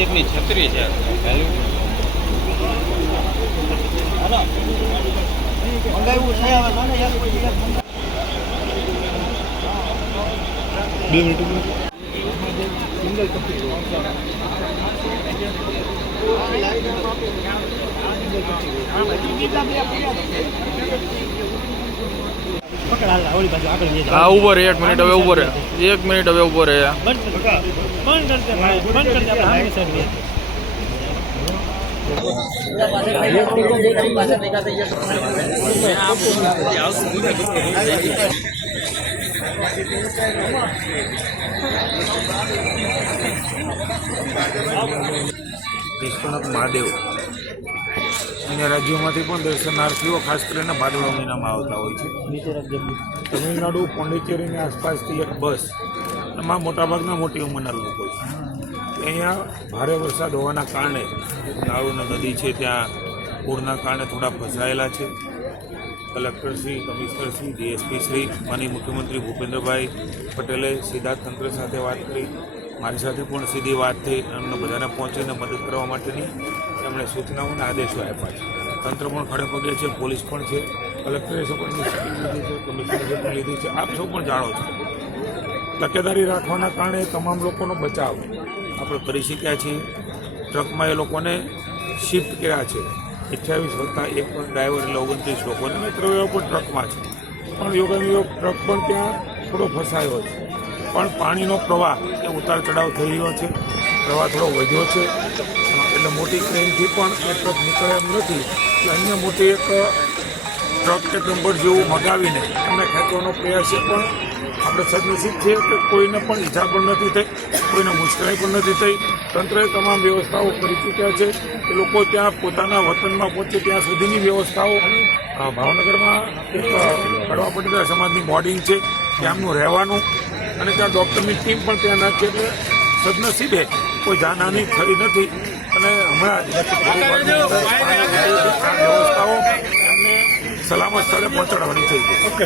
પ્લાસ્ટિકની છત્રી છે. હા ઉભો રે 1 મિનિટ હવે ઉભો રે 1 મિનિટ હવે ઉભો રે વિશ્વનાથ મહાદેવ અન્ય રાજ્યોમાંથી પણ દર્શનાર્થીઓ ખાસ કરીને ભાદરવા મહિનામાં આવતા હોય છે. તમિલનાડુ પોંડિચેરીની આસપાસથી એક બસ એમાં મોટાભાગના મોટી ઉંમરના લોકો છે. અહીંયા ભારે વરસાદ હોવાના કારણે નાળુના નદી છે ત્યાં પૂરના કારણે થોડા ફસાયેલા છે. કલેક્ટરશ્રી, કમિશનરશ્રી, ડીએસપી શ્રી, માનનીય મુખ્યમંત્રી ભૂપેન્દ્રભાઈ પટેલે સીધા તંત્ર સાથે વાત કરી. મારી સાથે પણ સીધી વાત થઈ. એમને બધાને પહોંચીને મદદ કરવા માટેની એમણે સૂચનાઓના આદેશો આપ્યા છે. તંત્ર પણ ખડે પગે છે, પોલીસ પણ છે, કલેક્ટરે પણ ઇનિશિયેટિવ લીધી છે, કમિશનરે પણ લીધી છે. આપ સૌ પણ જાણો છો. તકેદારી રાખવાના કારણે તમામ લોકોનો બચાવ આપણે કરી શક્યા છીએ. ટ્રકમાં એ લોકોને શિફ્ટ કર્યા છે. 28 વત્તા 1 ડ્રાઈવર એટલે 29 લોકોને મિત્ર પણ ટ્રકમાં છે. પણ યોગાનુયોગ ટ્રક પણ ત્યાં થોડો ફસાયો છે. પણ પાણીનો પ્રવાહ એ ઉતાર ચઢાવ થઈ રહ્યો છે. પ્રવાહ થોડો વધ્યો છે એટલે મોટી ક્રેનથી પણ એ ટ્રક નીકળે એમ નથી. એટલે અહીંયા મોટી એક ટ્રક કે ડમ્પર જેવું મગાવીને એમને ખેંચવાનો પ્રયાસ છે. પણ આપણે સદનસીબ છે કે કોઈને પણ ઈજા પણ નથી થઈ, કોઈને મુશ્કેલી પણ નથી થઈ. તંત્રએ તમામ વ્યવસ્થાઓ કરી ચૂક્યા છે. એ લોકો ત્યાં પોતાના વતનમાં પહોંચે ત્યાં સુધીની વ્યવસ્થાઓ ભાવનગરમાં એક કડવા પટેલ સમાજની બોર્ડિંગ છે ત્યાંનું રહેવાનું અને ત્યાં ડૉક્ટરની ટીમ પણ ત્યાં નાખી. એટલે સદનસીબે કોઈ જાનહાની થઈ નથી અને હમણાં વ્યવસ્થાઓ એમને સલામત સ્થળે પહોંચાડવાની થઈ ગઈ. ઓકે.